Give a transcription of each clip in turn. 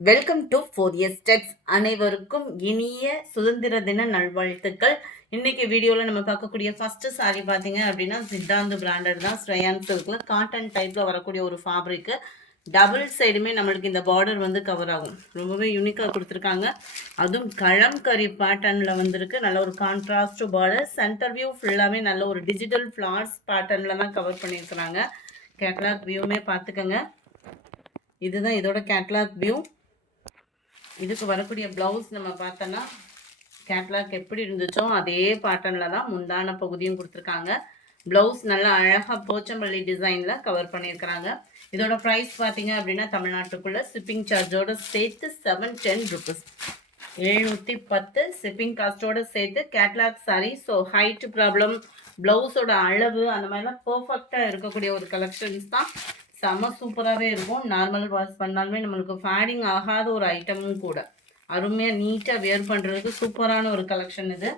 Welcome to 4S Techs. அனைவருக்கும் இனிய சுதந்திர தின நல்வாழ்த்துக்கள். இன்னைக்கு வீடியோவில் நம்ம பார்க்கக்கூடிய ஃபர்ஸ்ட் சாரி பார்த்தீங்க அப்படின்னா சித்தாந்து பிராண்டட் தான். ஸ்ரேயான் சில்க்ல காட்டன் டைப்ல வரக்கூடிய ஒரு ஃபேப்ரிக்கு டபுள் சைடுமே நம்மளுக்கு இந்த பார்டர் வந்து கவர் ஆகும். ரொம்பவே யூனிக்காக கொடுத்துருக்காங்க. அதுவும் கழம்கரி பேட்டர்னில் வந்திருக்கு. நல்ல ஒரு கான்ட்ராஸ்ட் பார்டர். சென்டர் வியூ ஃபுல்லாகவே நல்ல ஒரு டிஜிட்டல் ஃப்ளார்ஸ் பேட்டர்னில் தான் கவர் பண்ணியிருக்கிறாங்க. கேட்லாக் வியூமே பார்த்துக்கோங்க. இதுதான் இதோட கேட்லாக் வியூ. இதுக்கு வரக்கூடிய ப்ளவுஸ் நம்ம பார்த்தோன்னா கேட்லாக் எப்படி இருந்துச்சோ அதே பேட்டர்னில் தான் முந்தான பகுதியும் கொடுத்துருக்காங்க. ப்ளவுஸ் நல்லா அழகாக போச்சம்பள்ளி டிசைனில் கவர் பண்ணியிருக்கிறாங்க. இதோட ப்ரைஸ் பார்த்தீங்க அப்படின்னா தமிழ்நாட்டுக்குள்ளே ஷிப்பிங் சார்ஜோடு சேர்த்து 710 rupees, 710 ஷிப்பிங் காஸ்ட்டோடு சேர்த்து. Catalogue sari. So height problem, ப்ளவுஸோட அளவு அந்த மாதிரிலாம் பர்ஃபெக்டாக இருக்கக்கூடிய ஒரு கலெக்ஷன்ஸ் தான். செம்ம சூப்பராகவே இருக்கும். நார்மல் வாஷ் பண்ணாலுமே நம்மளுக்கு ஃபேடிங் ஆகாத ஒரு ஐட்டமும் கூட. அருமையாக நீட்டாக வியர் பண்ணுறதுக்கு சூப்பரான ஒரு கலெக்ஷன் இது.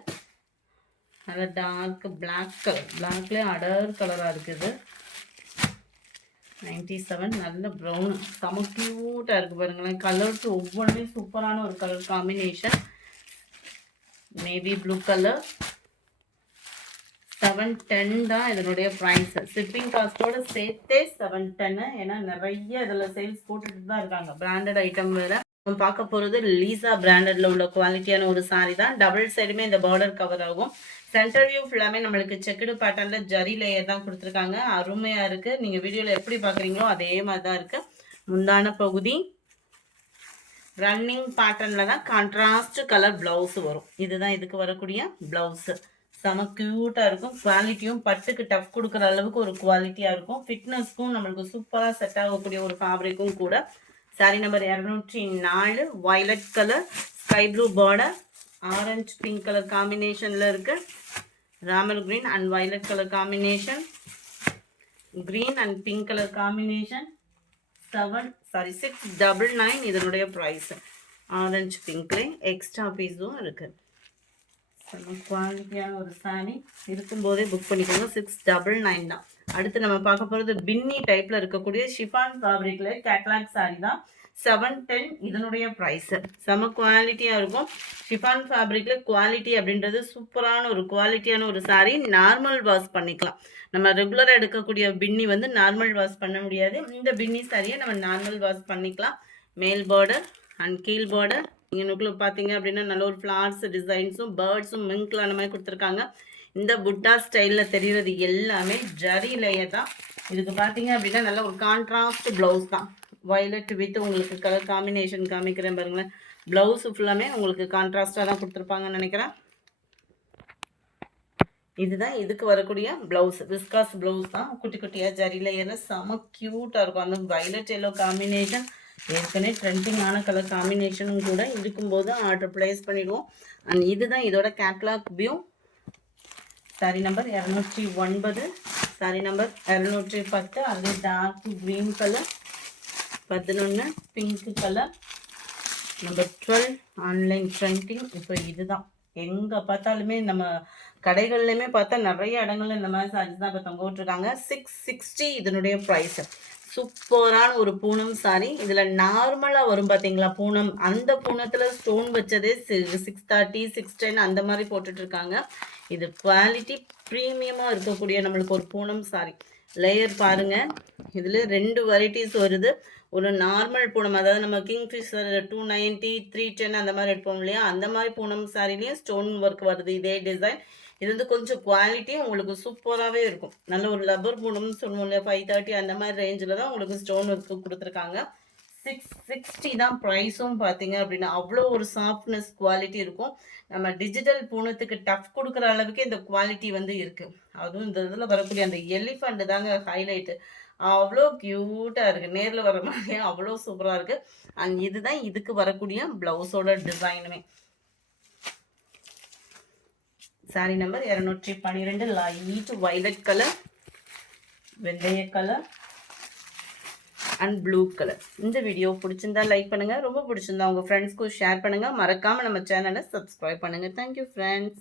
நல்ல டார்க் பிளாக் கலர், பிளாக்லேயே அடர் கலராக இருக்குது. 97. நல்ல ப்ரௌன், செம க்யூட்டாக இருக்குது பாருங்களேன். கலர்ஸ் ஒவ்வொன்றுமே சூப்பரான ஒரு colour combination. Navy blue colour. 710 தான் இதனுடைய ப்ரைஸ். ஷிப்பிங் காஸ்ட்டோட சேர்த்தே 710. ஏன்னா நிறைய இதில் சேல்ஸ் போட்டுட்டு தான் இருக்காங்க பிராண்டட் ஐட்டம். வேறு நம்ம பார்க்க போகிறது லீசா பிராண்டடில் உள்ள குவாலிட்டியான ஒரு சாரி தான். டபுள் சைடுமே இந்த பார்டர் கவர் ஆகும். சென்டர் வியூ ஃபுல்லாமே நம்மளுக்கு செக்குடு பேட்டர்னில் ஜரி லேயர் தான் கொடுத்துருக்காங்க. அருமையாக இருக்குது. நீங்கள் வீடியோவில் எப்படி பார்க்குறீங்களோ அதே மாதிரி தான் இருக்குது. முந்தான பகுதி ரன்னிங் பேட்டர்னில் தான் கான்ட்ராஸ்ட் கலர் ப்ளவுஸ் வரும். இதுதான் இதுக்கு வரக்கூடிய ப்ளவுஸு. செம க்யூட்டாக இருக்கும். குவாலிட்டியும் பட்டுக்கு டஃப் கொடுக்குற அளவுக்கு ஒரு குவாலிட்டியாக இருக்கும். ஃபிட்னஸ்க்கும் நம்மளுக்கு சூப்பராக செட் ஆகக்கூடிய ஒரு ஃபேப்ரிக்கும் கூட. Sorry number 204. Violet colour, sky blue border, orange pink colour காம்பினேஷனில் இருக்குது. Ramar green and violet colour combination, green and pink colour combination. 699 இதனுடைய ப்ரைஸ். ஆரஞ்சு பிங்க்லேயே எக்ஸ்ட்ரா பீஸும் இருக்குது. குவாலிட்டியான ஒரு சாரி இருக்கும்போதே புக் பண்ணிக்கோங்க. 699 தான். அடுத்து நம்ம பார்க்க போகிறது பின்னி டைப்பில் இருக்கக்கூடிய ஷிஃபான் ஃபேப்ரிக்கில் கேட்லாக் சாரி தான். 710 இதனுடைய ப்ரைஸு. செம குவாலிட்டியாக இருக்கும். ஷிஃபான் ஃபேப்ரிக்கில் குவாலிட்டி அப்படின்றது சூப்பரான ஒரு குவாலிட்டியான ஒரு சாரி. நார்மல் வாஷ் பண்ணிக்கலாம். நம்ம ரெகுலராக எடுக்கக்கூடிய பின்னி வந்து நார்மல் வாஷ் பண்ண முடியாது. இந்த பின்னி சாரியை நம்ம நார்மல் வாஷ் பண்ணிக்கலாம். மேல் பார்டர் அண்ட் கீழ் பார்டர். இங்கனுக்குள்ள பார்த்தீங்க அப்படின்னா நல்ல ஒரு ஃப்ளார்ஸ் டிசைன்ஸும் பேர்ட்ஸும் மிங்க்ல அந்த மாதிரி கொடுத்துருக்காங்க. இந்த புட்டா ஸ்டைலில் தெரிகிறது எல்லாமே ஜரி லேயர் தான். இதுக்கு பார்த்தீங்க அப்படின்னா நல்ல ஒரு கான்ட்ராஸ்ட் ப்ளவுஸ் தான். வயலட் வித் உங்களுக்கு கலர் காம்பினேஷன் காமிக்கிறேன் பாருங்களேன். ப்ளவுஸ் ஃபுல்லாமே உங்களுக்கு கான்ட்ராஸ்டாக தான் கொடுத்துருப்பாங்கன்னு நினைக்கிறேன். இதுதான் இதுக்கு வரக்கூடிய ப்ளவுஸ். விஸ்காஸ் ப்ளவுஸ் தான். குட்டி குட்டியாக ஜரி லேயரில் செம க்யூட்டாக இருக்கும். அந்த வயலட் எல்லோ காம்பினேஷன் ஏற்கனவே ட்ரெண்டிங்கான கலர் காம்பினேஷனும் கூட இருக்கும்போது ஆர்டர் ப்ளேஸ் பண்ணிடுவோம். அண்ட் இதுதான் இதோட catalogue view. Sari number 209, sari number 210. அது dark green colour, 11 pink colour, number 12 online trending. இப்போ இதுதான் எங்கே பார்த்தாலுமே நம்ம கடைகள்லையுமே பார்த்தா நிறைய இடங்கள்ல இந்த மாதிரி சாரீஸ் தான் இப்போ தொங்க விட்டுருக்காங்க. 660 இதனுடைய ப்ரைஸு. சூப்பரான ஒரு பூனம் சாரி. இதில் நார்மலாக வரும் பார்த்தீங்களா பூனம், அந்த பூனத்தில் ஸ்டோன் வச்சதே 630, 610 அந்த மாதிரி போட்டுட்ருக்காங்க. இது குவாலிட்டி ப்ரீமியமாக இருக்கக்கூடிய நம்மளுக்கு ஒரு பூனம் சாரி. லேயர் பாருங்கள். இதில் 2 வெரைட்டிஸ் வருது. ஒரு நார்மல் பூனம், அதாவது நம்ம கிங்ஃபிஷர் 290, 310 அந்த மாதிரி எடுப்போம் இல்லையா, அந்த மாதிரி பூனம் சாரிலையும் ஸ்டோன் ஒர்க் வருது. இதே டிசைன். இது வந்து கொஞ்சம் குவாலிட்டியும் உங்களுக்கு சூப்பராகவே இருக்கும். நல்ல ஒரு லப்பர் பூனம்னு சொல்லுவோம் இல்லையா, 530 அந்த மாதிரி ரேஞ்சில் தான் உங்களுக்கு ஸ்டோன் ஒர்க் கொடுத்துருக்காங்க. 660 தான் ப்ரைஸும் பார்த்தீங்க அப்படின்னா அவ்வளோ ஒரு சாஃப்ட்னஸ் குவாலிட்டி இருக்கும். நம்ம டிஜிட்டல் பூனத்துக்கு டஃப் கொடுக்குற அளவுக்கு இந்த குவாலிட்டி வந்து இருக்குது. அதுவும் இந்த இதில் வரக்கூடிய அந்த எலிஃபண்ட் தாங்க ஹைலைட்டு. அவ்வளோ க்யூட்டாக இருக்குது. நேரில் வர மாதிரியே அவ்வளோ சூப்பராக இருக்குது. அண்ட் இதுதான் இதுக்கு வரக்கூடிய ப்ளவுஸோட டிசைனுமே. Sari number 212. Light violet colour, வெள்ளைய கலர் அண்ட் ப்ளூ கலர். இந்த வீடியோ பிடிச்சிருந்தா லைக் பண்ணுங்கள். ரொம்ப பிடிச்சிருந்தா உங்கள் ஃப்ரெண்ட்ஸ்க்கும் ஷேர் பண்ணுங்கள். மறக்காமல் நம்ம சேனலை சப்ஸ்கிரைப் பண்ணுங்கள். Thank you friends.